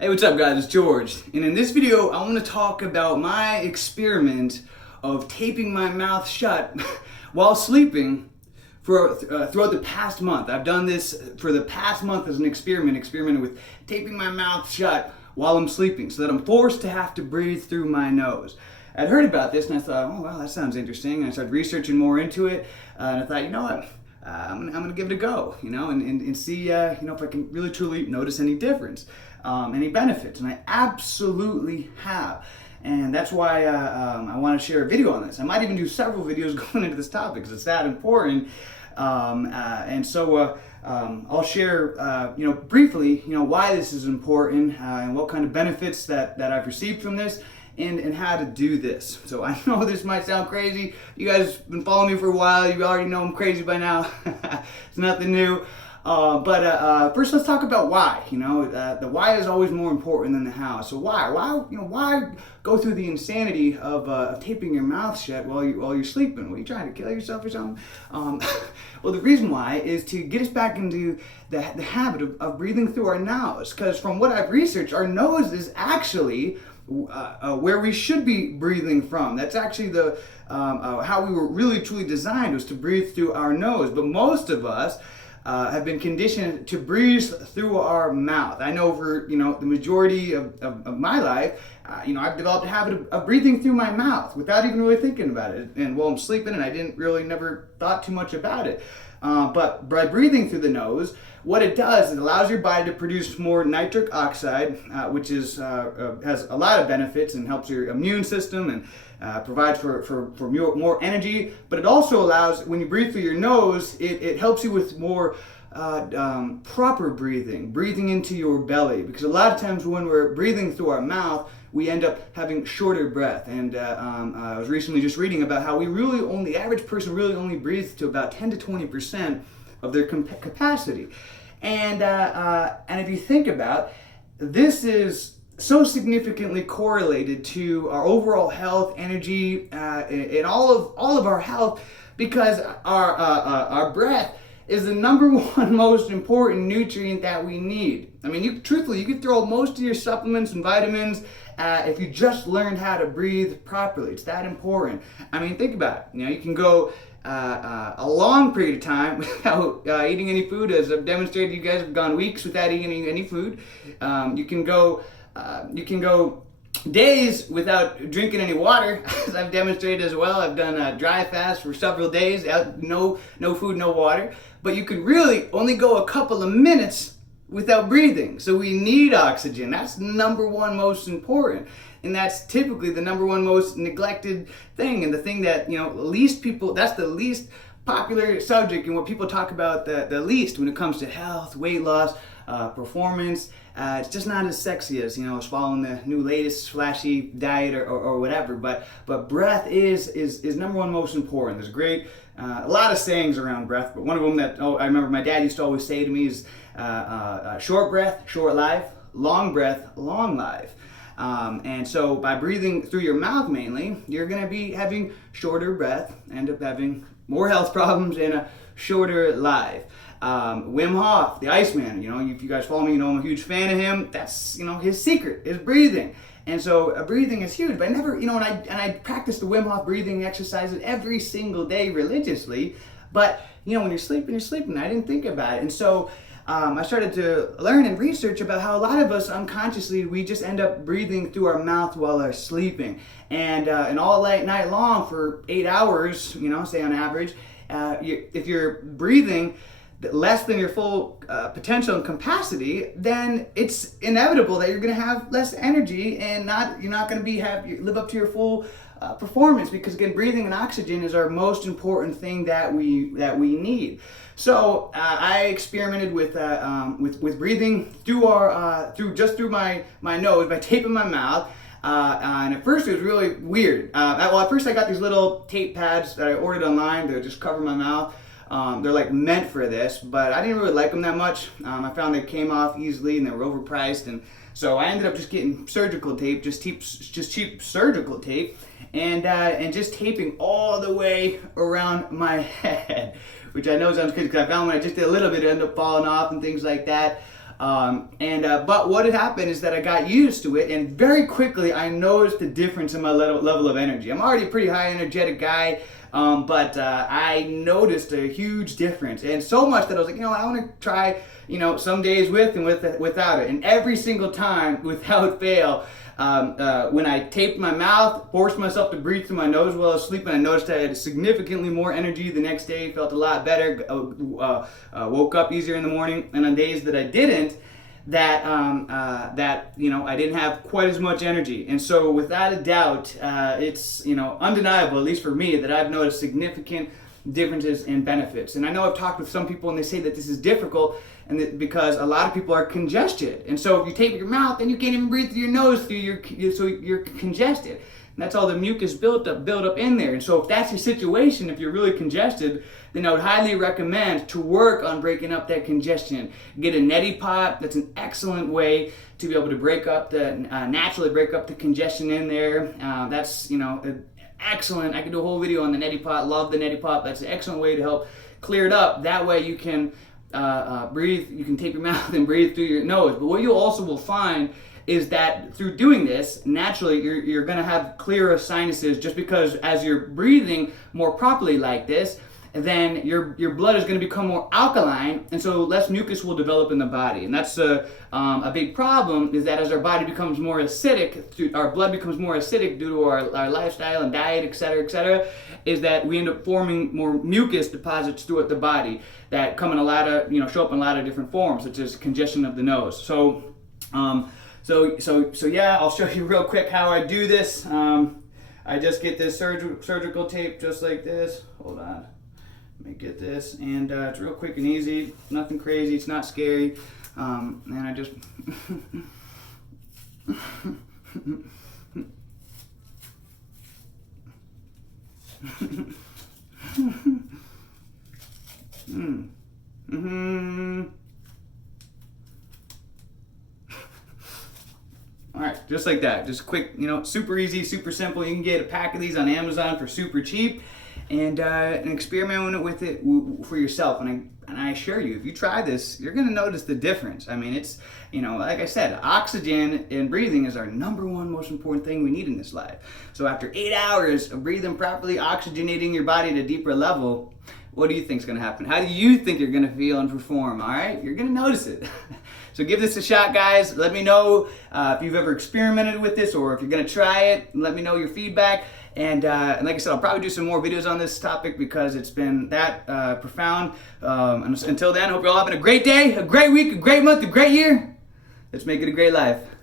Hey, what's up guys, it's George, and in this video I want to talk about my experiment of taping my mouth shut while sleeping for throughout the past month. I've done this for the past month as an experimented with taping my mouth shut while I'm sleeping so that I'm forced to have to breathe through my nose. I'd heard about this and I thought, oh wow, that sounds interesting, and I started researching more into it, and I thought, you know what, I'm gonna give it a go, and see, if I can really truly notice any difference, any benefits, and I absolutely have. And that's why I want to share a video on this. I might even do several videos going into this topic because it's that important. I'll share, briefly, why this is important and what kind of benefits that I've received from this, and how to do this. So I know this might sound crazy. You guys have been following me for a while. You already know I'm crazy by now. It's nothing new. But first let's talk about why. The why is always more important than the how. So why? Why go through the insanity of taping your mouth shut while you're sleeping? What, are you trying to kill yourself or something? Well, the reason why is to get us back into the habit of breathing through our nose. Because from what I've researched, our nose is actually where we should be breathing from. That's actually the how we were really truly designed, was to breathe through our nose. But most of us have been conditioned to breathe through our mouth. I know for the majority of my life, I've developed a habit of breathing through my mouth without even really thinking about it. And while I'm sleeping, and I didn't really never thought too much about it. But by breathing through the nose, what it does is it allows your body to produce more nitric oxide, which has a lot of benefits and helps your immune system and provides for more energy. But it also allows, when you breathe through your nose, it helps you with more proper breathing into your belly. Because a lot of times when we're breathing through our mouth, we end up having shorter breath. And I was recently just reading about how the average person really only breathes to about 10 to 20% of their capacity. And if you think about, this is so significantly correlated to our overall health, energy, and all of our health, because our breath is the number one most important nutrient that we need. I mean, you could throw most of your supplements and vitamins if you just learned how to breathe properly. It's that important. I mean, think about it. You can go a long period of time without eating any food, as I've demonstrated. You guys have gone weeks without eating any food. You can go days without drinking any water, as I've demonstrated as well. I've done a dry fast for several days, no food, no water. But you could really only go a couple of minutes without breathing. So we need oxygen. That's number one most important. And that's typically the number one most neglected thing, and the thing that, that's the least popular subject, and what people talk about the least when it comes to health, weight loss, performance. It's just not as sexy as, following the new latest flashy diet or whatever. But breath is number one most important. There's a lot of sayings around breath, but one of them that I remember my dad used to always say to me is short breath, short life, long breath, long life. And so by breathing through your mouth mainly, you're going to be having shorter breath, end up having more health problems, and a shorter life. Wim Hof, the Iceman, if you guys follow me, I'm a huge fan of him. That's, his secret is breathing. And so breathing is huge, but I never, and I practice the Wim Hof breathing exercises every single day religiously. But, when you're sleeping, I didn't think about it. And so I started to learn and research about how a lot of us unconsciously, we just end up breathing through our mouth while we're sleeping. And all night long for 8 hours, say on average, if you're breathing less than your full potential and capacity, then it's inevitable that you're going to have less energy, and you're not going to live up to your full performance, because again, breathing and oxygen is our most important thing that we need. So I experimented with breathing through my nose by taping my mouth. And at first it was really weird. At first I got these little tape pads that I ordered online that just cover my mouth. They're like meant for this, but I didn't really like them that much. I found they came off easily and they were overpriced, and so I ended up just getting surgical tape, just cheap surgical tape, and just taping all the way around my head, which I know sounds crazy because I found when I just did a little bit, it ended up falling off and things like that. But what had happened is that I got used to it, and very quickly I noticed the difference in my level of energy. I'm already a pretty high energetic guy, but I noticed a huge difference, and so much that I was like, I want to try, some days with and without it. And every single time, without fail, when I taped my mouth, forced myself to breathe through my nose while I was sleeping, I noticed I had significantly more energy the next day, felt a lot better, woke up easier in the morning. And on days that I didn't, I didn't have quite as much energy. And so without a doubt, it's undeniable, at least for me, that I've noticed significant differences and benefits. And I know I've talked with some people and they say that this is difficult because a lot of people are congested. And so if you tape your mouth, then you can't even breathe through your nose so you're congested. And that's all the mucus built up in there. And so if that's your situation, if you're really congested, then I would highly recommend to work on breaking up that congestion. Get a neti pot. That's an excellent way to be able to naturally break up the congestion in there. That's excellent. I could do a whole video on the neti pot. Love the neti pot. That's an excellent way to help clear it up. That way you can breathe. You can tape your mouth and breathe through your nose. But what you also will find is that through doing this, naturally you're going to have clearer sinuses, just because as you're breathing more properly like this, then your blood is going to become more alkaline, and so less mucus will develop in the body. And that's a big problem, is that as our body becomes more acidic, our blood becomes more acidic due to our lifestyle and diet, etc., is that we end up forming more mucus deposits throughout the body that come in show up in a lot of different forms, such as congestion of the nose. So yeah, I'll show you real quick how I do this. I just get this surgical tape just like this. Hold on. Let me get this, and it's real quick and easy, nothing crazy, it's not scary, and I just All right, just like that, just quick, super easy, super simple. You can get a pack of these on Amazon for super cheap, and experiment with it for yourself. And I assure you, if you try this, you're gonna notice the difference. I mean, it's, like I said, oxygen and breathing is our number one most important thing we need in this life. So after 8 hours of breathing properly, oxygenating your body at a deeper level, what do you think is gonna happen? How do you think you're gonna feel and perform? All right, you're gonna notice it. So give this a shot, guys. Let me know if you've ever experimented with this, or if you're gonna try it. Let me know your feedback. And like I said, I'll probably do some more videos on this topic because it's been that profound. And until then, I hope you're all having a great day, a great week, a great month, a great year. Let's make it a great life.